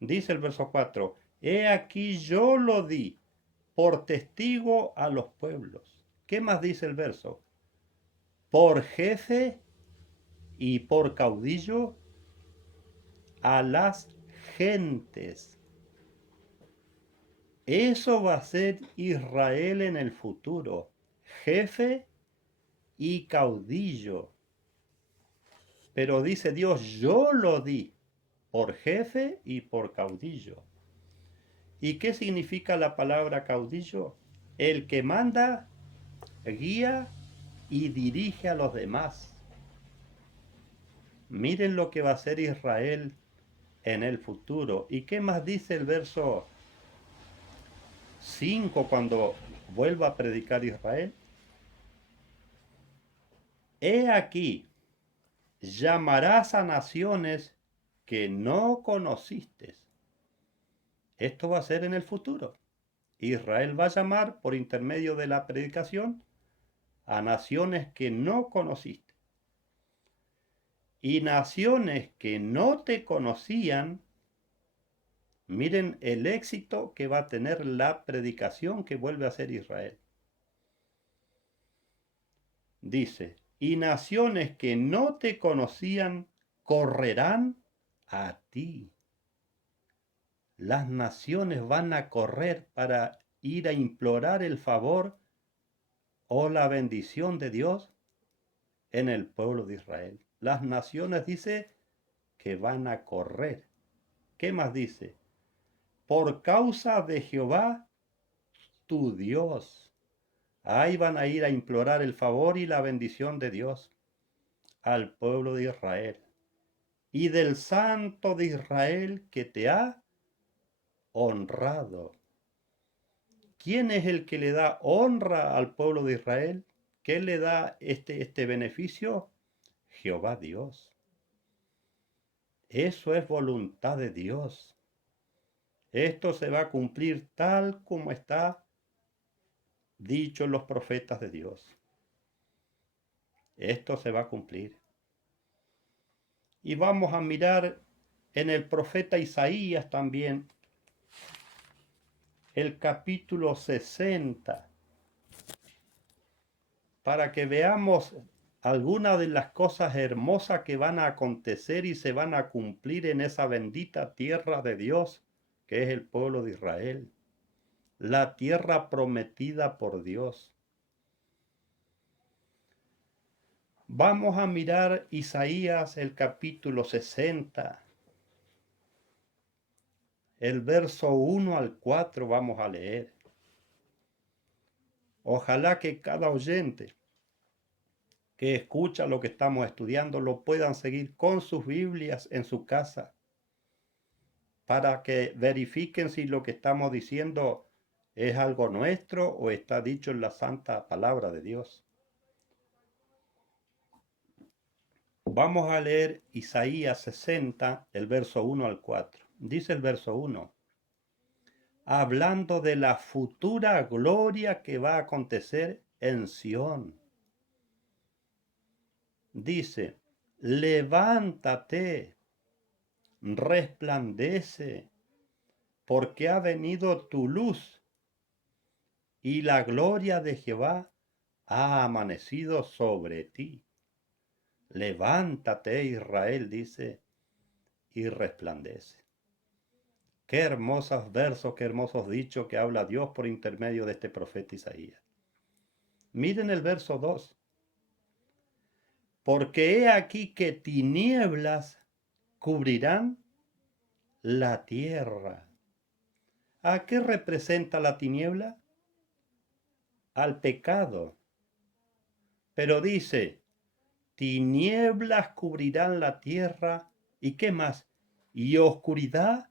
Dice el verso 4, he aquí yo lo di por testigo a los pueblos. ¿Qué más dice el verso? Por jefe y por caudillo a las gentes. Eso va a ser Israel en el futuro, jefe y caudillo. Pero dice Dios, yo lo di por jefe y por caudillo. ¿Y qué significa la palabra caudillo? El que manda, guía y dirige a los demás. Miren lo que va a hacer Israel en el futuro. ¿Y qué más dice el verso 5 cuando vuelva a predicar Israel? He aquí, llamarás a naciones que no conociste. Esto va a ser en el futuro. Israel va a llamar por intermedio de la predicación a naciones que no conociste. Y naciones que no te conocían, miren el éxito que va a tener la predicación que vuelve a hacer Israel. Dice, y naciones que no te conocían correrán a ti. Las naciones van a correr para ir a implorar el favor o la bendición de Dios en el pueblo de Israel. Las naciones dice que van a correr. ¿Qué más dice? Por causa de Jehová, tu Dios. Ahí van a ir a implorar el favor y la bendición de Dios al pueblo de Israel. Y del Santo de Israel que te ha honrado. ¿Quién es el que le da honra al pueblo de Israel? ¿Qué le da este beneficio? Jehová Dios. Eso es voluntad de Dios. Esto se va a cumplir tal como está dicho en los profetas de Dios. Esto se va a cumplir. Y vamos a mirar en el profeta Isaías también, el capítulo 60, para que veamos algunas de las cosas hermosas que van a acontecer y se van a cumplir en esa bendita tierra de Dios, que es el pueblo de Israel, la tierra prometida por Dios. Vamos a mirar Isaías el capítulo 60, el verso 1 al 4 vamos a leer. Ojalá que cada oyente que escucha lo que estamos estudiando lo puedan seguir con sus Biblias en su casa, para que verifiquen si lo que estamos diciendo es algo nuestro o está dicho en la santa palabra de Dios. Vamos a leer Isaías 60, el verso 1 al 4. Dice el verso 1, hablando de la futura gloria que va a acontecer en Sión. Dice, levántate, resplandece, porque ha venido tu luz y la gloria de Jehová ha amanecido sobre ti. Levántate, Israel, dice, y resplandece. Qué hermosos versos, qué hermosos dichos que habla Dios por intermedio de este profeta Isaías. Miren el verso 2. Porque he aquí que tinieblas cubrirán la tierra. ¿A qué representa la tiniebla? Al pecado. Pero dice, tinieblas cubrirán la tierra, ¿y qué más? Y oscuridad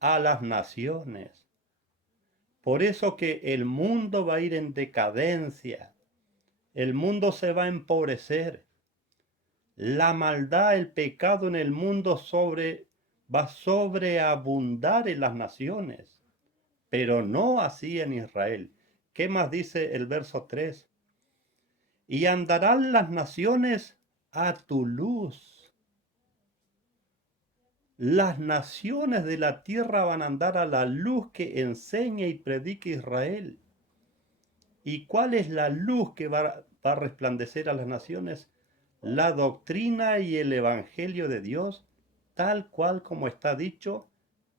a las naciones. Por eso que el mundo va a ir en decadencia. El mundo se va a empobrecer. La maldad, el pecado en el mundo va a sobreabundar en las naciones, pero no así en Israel. ¿Qué más dice el verso 3? y andarán las naciones a tu luz. Las naciones de la tierra van a andar a la luz que enseña y predica Israel. ¿Y cuál es la luz que va a resplandecer a las naciones? La doctrina y el evangelio de Dios, tal cual como está dicho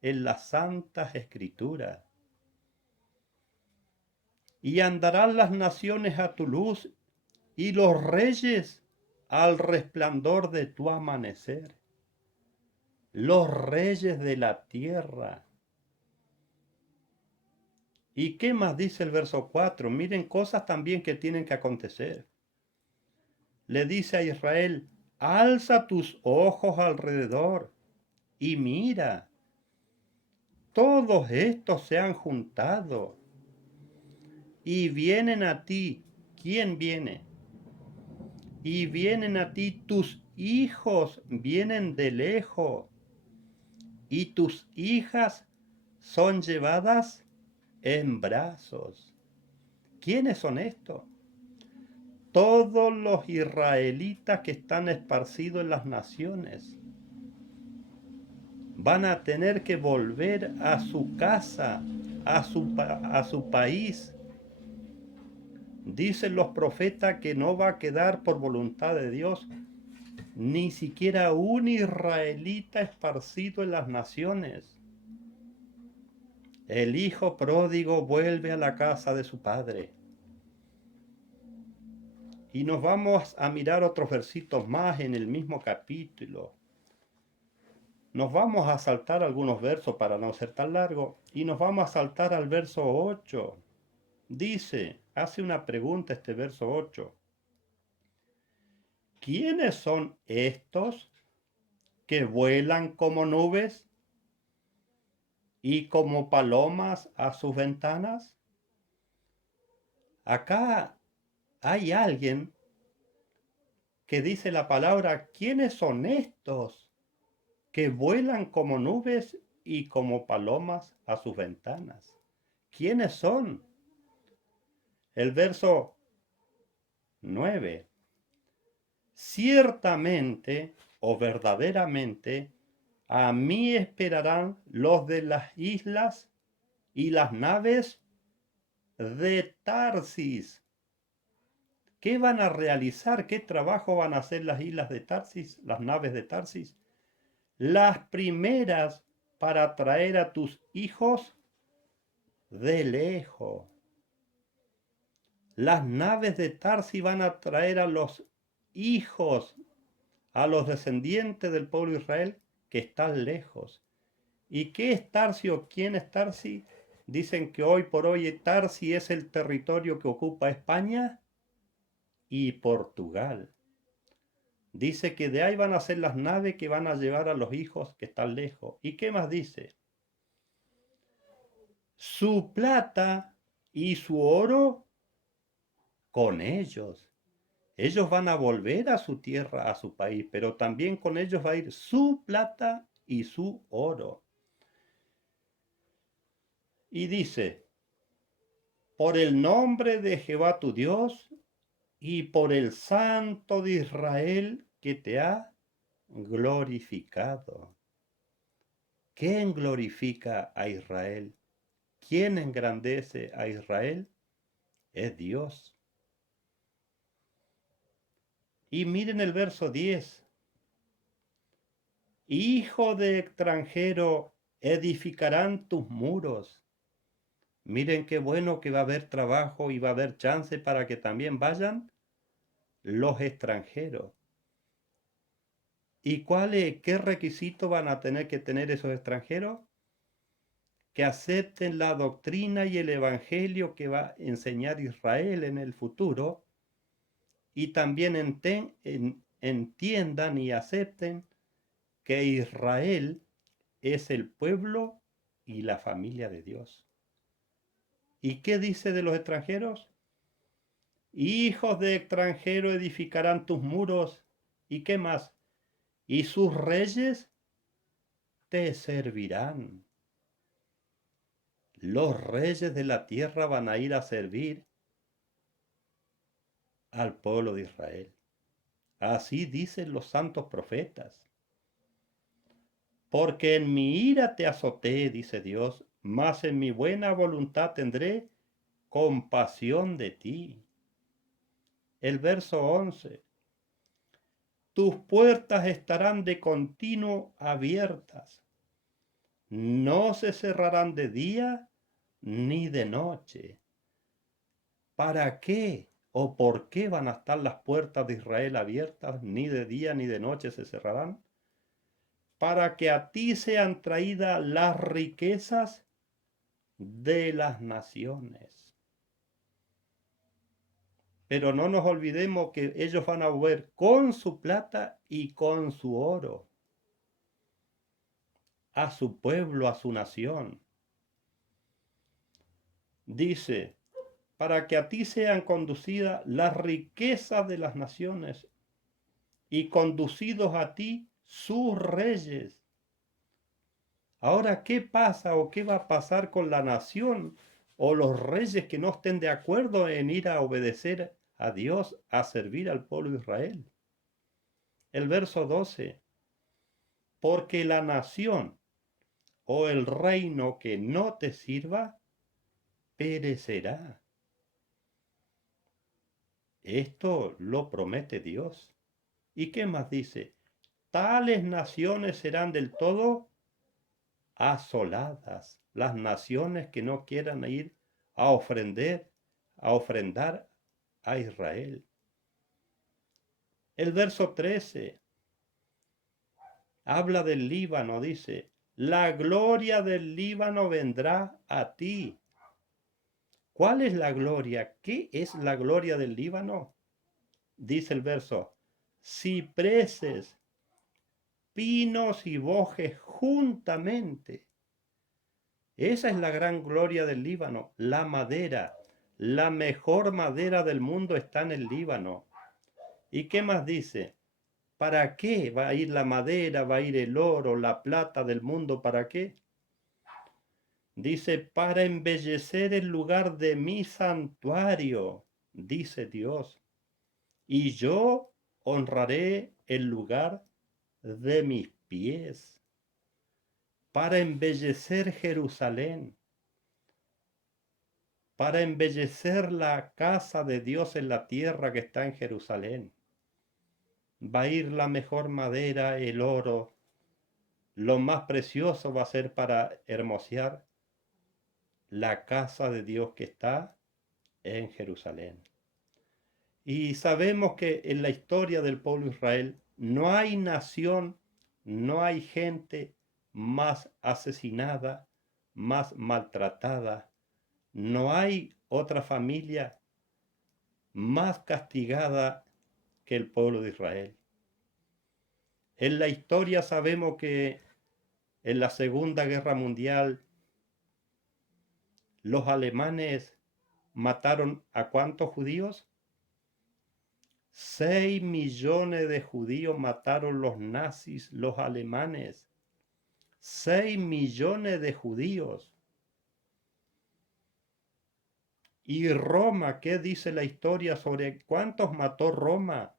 en las santas escrituras. Y andarán las naciones a tu luz y los reyes al resplandor de tu amanecer. Los reyes de la tierra. ¿Y qué más dice el verso 4? Miren cosas también que tienen que acontecer. Le dice a Israel, alza tus ojos alrededor y mira, todos estos se han juntado y vienen a ti. ¿Quién viene? Y vienen a ti tus hijos, vienen de lejos, y tus hijas son llevadas en brazos. ¿Quiénes son estos? Todos los israelitas que están esparcidos en las naciones van a tener que volver a su casa, a su país. Dicen los profetas que no va a quedar por voluntad de Dios ni siquiera un israelita esparcido en las naciones. El hijo pródigo vuelve a la casa de su padre. Y nos vamos a mirar otros versitos más en el mismo capítulo. Nos vamos a saltar algunos versos para no ser tan largo y nos vamos a saltar al verso 8. Dice, hace una pregunta este verso 8. ¿Quiénes son estos que vuelan como nubes y como palomas a sus ventanas? Acá hay alguien que dice la palabra, ¿quiénes son estos que vuelan como nubes y como palomas a sus ventanas? ¿Quiénes son? El verso 9. Ciertamente o verdaderamente a mí esperarán los de las islas y las naves de Tarsis. ¿Qué van a realizar? ¿Qué trabajo van a hacer las islas de Tarsis, las naves de Tarsis? Las primeras para traer a tus hijos de lejos. Las naves de Tarsis van a traer a los hijos, a los descendientes del pueblo de Israel que están lejos. ¿Y qué es Tarsis o quién es Tarsis? Dicen que hoy por hoy Tarsis es el territorio que ocupa España y Portugal. Dice que de ahí van a ser las naves que van a llevar a los hijos que están lejos. ¿Y qué más dice? Su plata y su oro con ellos. Ellos van a volver a su tierra, a su país, pero también con ellos va a ir su plata y su oro. Y dice, por el nombre de Jehová tu Dios y por el Santo de Israel que te ha glorificado. ¿Quién glorifica a Israel? ¿Quién engrandece a Israel? Es Dios. Y miren el verso 10. Hijo de extranjero, edificarán tus muros. Miren qué bueno que va a haber trabajo y va a haber chance para que también vayan los extranjeros. ¿Y qué requisitos van a tener que tener esos extranjeros? Que acepten la doctrina y el evangelio que va a enseñar Israel en el futuro y también entiendan y acepten que Israel es el pueblo y la familia de Dios. ¿Y qué dice de los extranjeros? Hijos de extranjero edificarán tus muros. ¿Y qué más? Y sus reyes te servirán. Los reyes de la tierra van a ir a servir al pueblo de Israel. Así dicen los santos profetas. Porque en mi ira te azoté, dice Dios, mas en mi buena voluntad tendré compasión de ti. El verso 11. Tus puertas estarán de continuo abiertas. No se cerrarán de día ni de noche. ¿Para qué o por qué van a estar las puertas de Israel abiertas? Ni de día ni de noche se cerrarán. Para que a ti sean traídas las riquezas de las naciones. Pero no nos olvidemos que ellos van a volver con su plata y con su oro a su pueblo, a su nación. Dice, para que a ti sean conducidas las riquezas de las naciones y conducidos a ti sus reyes. Ahora, ¿qué pasa o qué va a pasar con la nación o los reyes que no estén de acuerdo en ir a obedecer a Dios, a servir al pueblo de Israel? El verso 12. Porque la nación o el reino que no te sirva, perecerá. Esto lo promete Dios. ¿Y qué más dice? Tales naciones serán del todo asoladas. Las naciones que no quieran ir a ofrendar a Israel. El verso 13 habla del Líbano, dice, la gloria del Líbano vendrá a ti. ¿Cuál es la gloria? ¿Qué es la gloria del Líbano? Dice el verso, cipreses, pinos y bojes juntamente. Esa es la gran gloria del Líbano, la madera. La mejor madera del mundo está en el Líbano. ¿Y qué más dice? ¿Para qué va a ir la madera, va a ir el oro, la plata del mundo? ¿Para qué? Dice, para embellecer el lugar de mi santuario, dice Dios. Y yo honraré el lugar de mis pies, para embellecer Jerusalén, para embellecer la casa de Dios en la tierra que está en Jerusalén. Va a ir la mejor madera, el oro, lo más precioso va a ser para hermosear la casa de Dios que está en Jerusalén. Y sabemos que en la historia del pueblo de Israel no hay nación, no hay gente más asesinada, más maltratada, no hay otra familia más castigada que el pueblo de Israel. En la historia sabemos que en la Segunda Guerra Mundial los alemanes mataron ¿a cuántos judíos? 6 millones de judíos mataron los nazis, los alemanes. 6 millones de judíos. ¿Y Roma? ¿Qué dice la historia sobre cuántos mató Roma?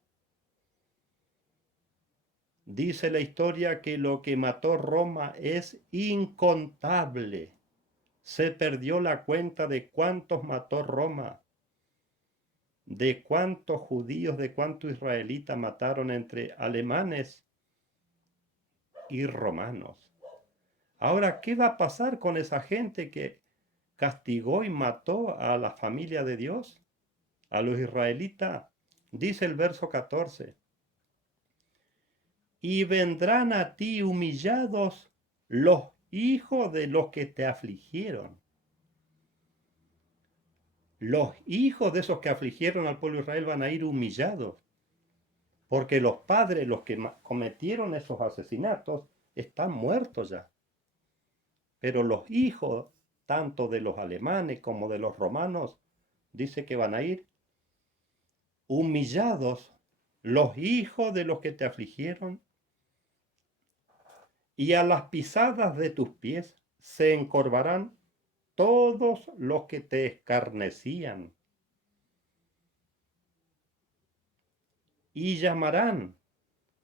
Dice la historia que lo que mató Roma es incontable. Se perdió la cuenta de cuántos mató Roma, de cuántos judíos, de cuántos israelitas mataron entre alemanes y romanos. Ahora, ¿qué va a pasar con esa gente que castigó y mató a la familia de Dios, a los israelitas? Dice el verso 14. Y vendrán a ti humillados los hijos de los que te afligieron. Los hijos de esos que afligieron al pueblo de Israel van a ir humillados, porque los padres, los que cometieron esos asesinatos, están muertos ya. Pero los hijos, tanto de los alemanes como de los romanos, dice que van a ir humillados los hijos de los que te afligieron, y a las pisadas de tus pies se encorvarán todos los que te escarnecían. y llamarán.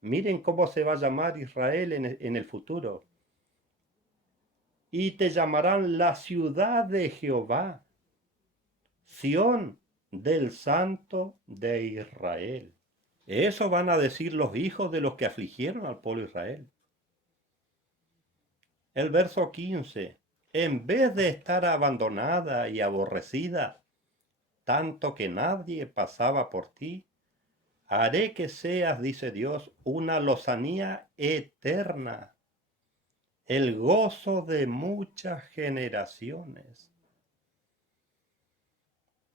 Miren cómo se va a llamar Israel en el futuro. Y te llamarán la ciudad de Jehová, Sión del Santo de Israel. Eso van a decir los hijos de los que afligieron al pueblo de Israel. El verso 15. En vez de estar abandonada y aborrecida, tanto que nadie pasaba por ti, haré que seas, dice Dios, una lozanía eterna, el gozo de muchas generaciones.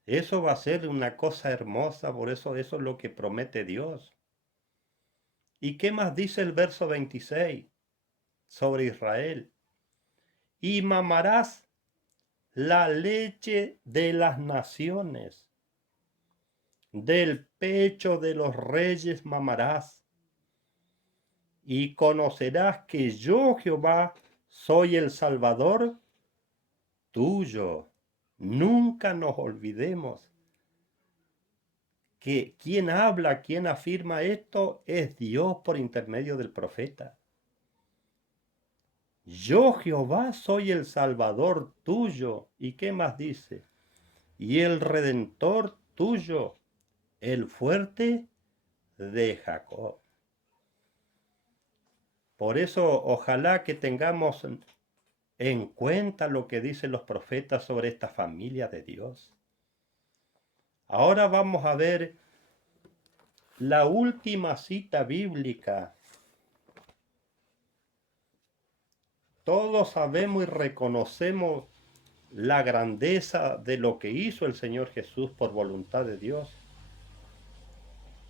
Eso va a ser una cosa hermosa, por eso es lo que promete Dios. ¿Y qué más dice el verso 26 sobre Israel? Y mamarás la leche de las naciones, del pecho de los reyes mamarás, y conocerás que yo, Jehová, soy el Salvador tuyo. Nunca nos olvidemos que quien habla, quien afirma esto, es Dios por intermedio del profeta. Yo, Jehová, soy el Salvador tuyo. ¿Y qué más dice? Y el Redentor tuyo, el fuerte de Jacob. Por eso, ojalá que tengamos en cuenta lo que dicen los profetas sobre esta familia de Dios. Ahora vamos a ver la última cita bíblica. Todos sabemos y reconocemos la grandeza de lo que hizo el Señor Jesús por voluntad de Dios.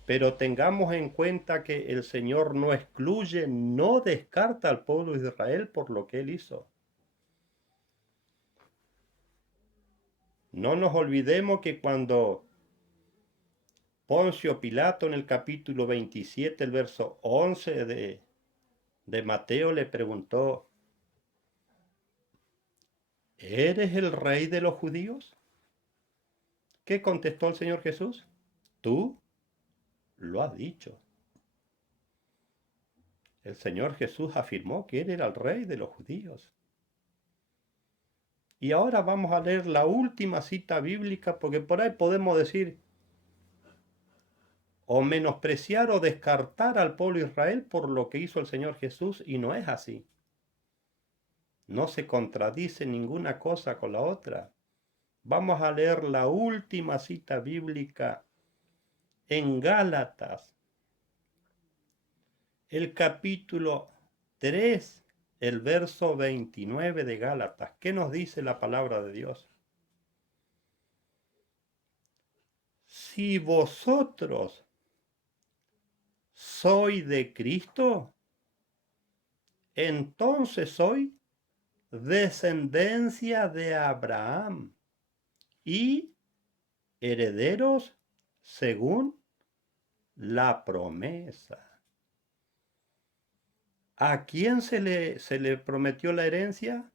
Pero tengamos en cuenta que el Señor no excluye, no descarta al pueblo de Israel por lo que Él hizo. No nos olvidemos que cuando Poncio Pilato en el capítulo 27, el verso 11 de Mateo le preguntó, ¿eres el rey de los judíos? ¿Qué contestó el Señor Jesús? Tú lo has dicho. El Señor Jesús afirmó que Él era el rey de los judíos. Y ahora vamos a leer la última cita bíblica, porque por ahí podemos decir, o menospreciar o descartar al pueblo de Israel por lo que hizo el Señor Jesús, y no es así. No se contradice ninguna cosa con la otra. Vamos a leer la última cita bíblica en Gálatas, el capítulo 3, el verso 29 de Gálatas. ¿Qué nos dice la palabra de Dios? Si vosotros sois de Cristo, entonces sois descendencia de Abraham y herederos según la promesa. ¿A quién se le prometió la herencia?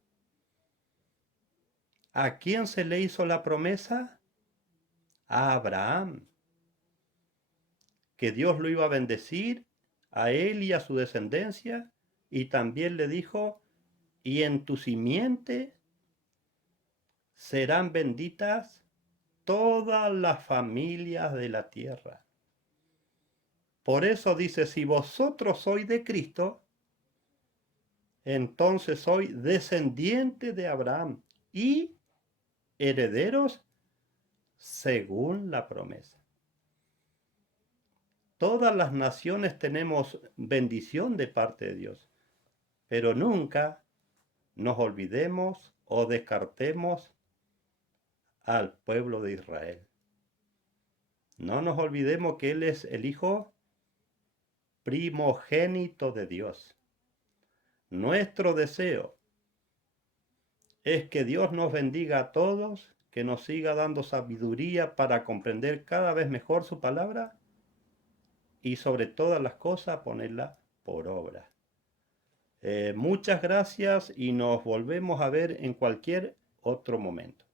¿A quién se le hizo la promesa? A Abraham, que Dios lo iba a bendecir a él y a su descendencia, y también le dijo, y en tu simiente serán benditas todas las familias de la tierra. Por eso dice, si vosotros sois de Cristo, entonces sois descendiente de Abraham y herederos según la promesa. Todas las naciones tenemos bendición de parte de Dios, pero nunca nos olvidemos o descartemos al pueblo de Israel. No nos olvidemos que Él es el Hijo primogénito de Dios. Nuestro deseo es que Dios nos bendiga a todos, que nos siga dando sabiduría para comprender cada vez mejor su palabra y sobre todas las cosas ponerla por obra. Muchas gracias y nos volvemos a ver en cualquier otro momento.